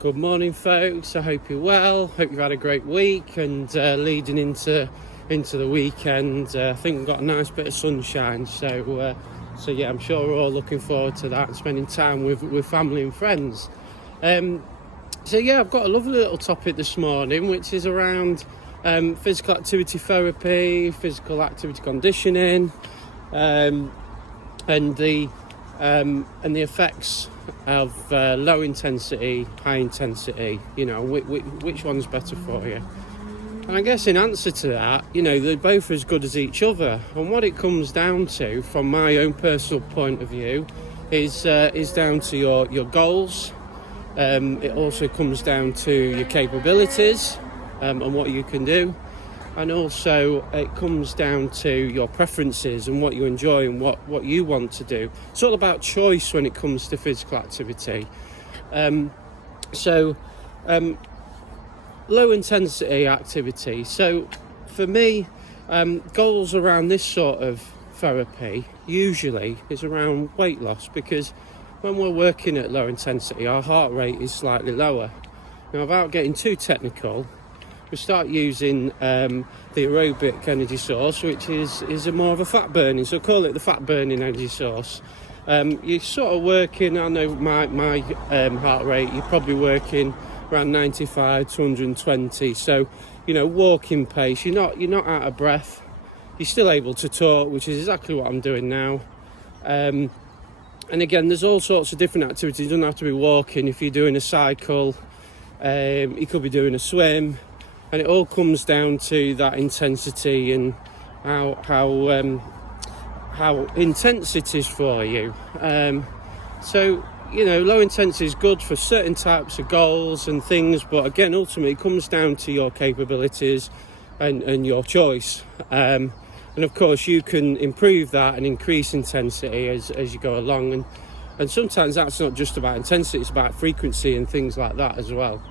Good morning, folks. I hope you're well. Hope you've had a great week and leading into the weekend. I think we've got a nice bit of sunshine, so yeah, I'm sure we're all looking forward to that and spending time with family and friends. So yeah, I've got a lovely little topic this morning, which is around physical activity therapy, physical activity conditioning, and the effects of low intensity, high intensity. Which one's better for you? And I guess in answer to that, they're both as good as each other. And what it comes down to, from my own personal point of view, is down to your goals. It also comes down to your capabilities and what you can do. And also it comes down to your preferences and what you enjoy and what you want to do. It's all about choice when it comes to physical activity. Low intensity activity. So for me, goals around this sort of therapy usually is around weight loss, because when we're working at low intensity, our heart rate is slightly lower. Now, without getting too technical, we start using the aerobic energy source, which is a more of a fat burning, so call it the fat burning energy source. You're sort of working, I know my heart rate, you're probably working around 95 to 120, so walking pace, you're not out of breath, you're still able to talk, which is exactly what I'm doing now. And again, there's all sorts of different activities. You don't have to be walking. If you're doing a cycle, you could be doing a swim. And it all comes down to that intensity and how intense it is for you. Low intensity is good for certain types of goals and things, but again, ultimately, it comes down to your capabilities and your choice. And of course, you can improve that and increase intensity as you go along. And sometimes that's not just about intensity; it's about frequency and things like that as well.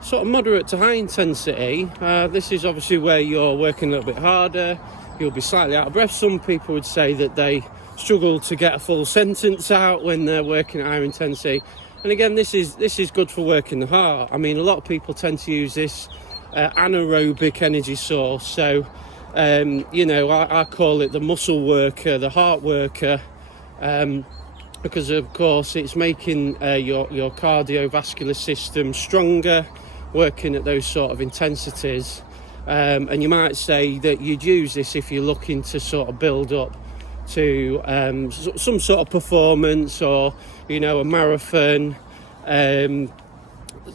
Sort of moderate to high intensity, this is obviously where you're working a little bit harder, you'll be slightly out of breath. Some people would say that they struggle to get a full sentence out when they're working at higher intensity. And again, this is good for working the heart. I mean, a lot of people tend to use this anaerobic energy source. So, I call it the muscle worker, the heart worker, because of course it's making your cardiovascular system stronger, working at those sort of intensities. And you might say that you'd use this if you're looking to sort of build up to some sort of performance, or a marathon,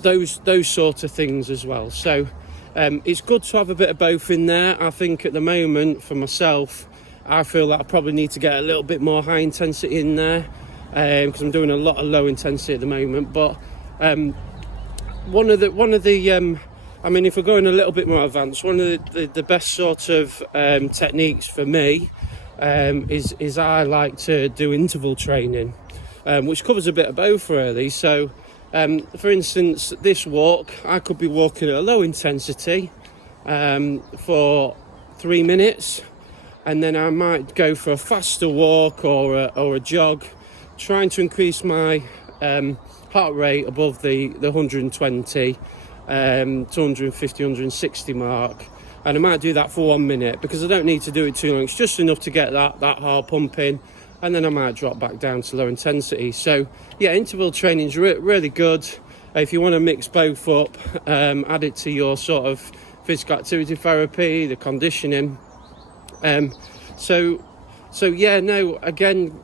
those sort of things as well. So it's good to have a bit of both in there. I think at the moment, for myself, I feel that I probably need to get a little bit more high intensity in there, because I'm doing a lot of low intensity at the moment. But one of the I mean, if we're going a little bit more advanced, one of the best sort of techniques for me is I like to do interval training, which covers a bit of both really. So for instance, this walk, I could be walking at a low intensity for 3 minutes, and then I might go for a faster walk or a jog, trying to increase my heart rate above the 120 to 150, 160 mark. And I might do that for 1 minute, because I don't need to do it too long. It's just enough to get that heart pumping, and then I might drop back down to low intensity. So yeah, interval training is really good. If you want to mix both up, add it to your sort of physical activity therapy, the conditioning. Again,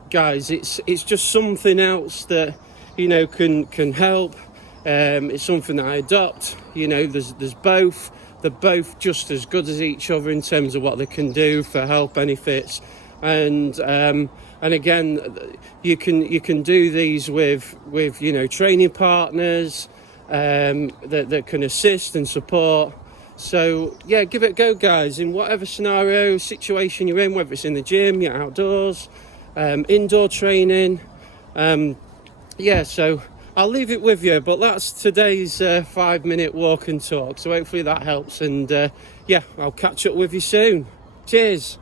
guys, it's just something else that can help. It's something that I adopt. There's both. They're both just as good as each other in terms of what they can do for health benefits. And again, you can do these with training partners that can assist and support. So yeah, give it a go, guys, in whatever scenario, situation you're in, whether it's in the gym, you're outdoors, indoor training. So I'll leave it with you, but that's today's 5-minute walk and talk. So hopefully that helps, and I'll catch up with you soon. Cheers.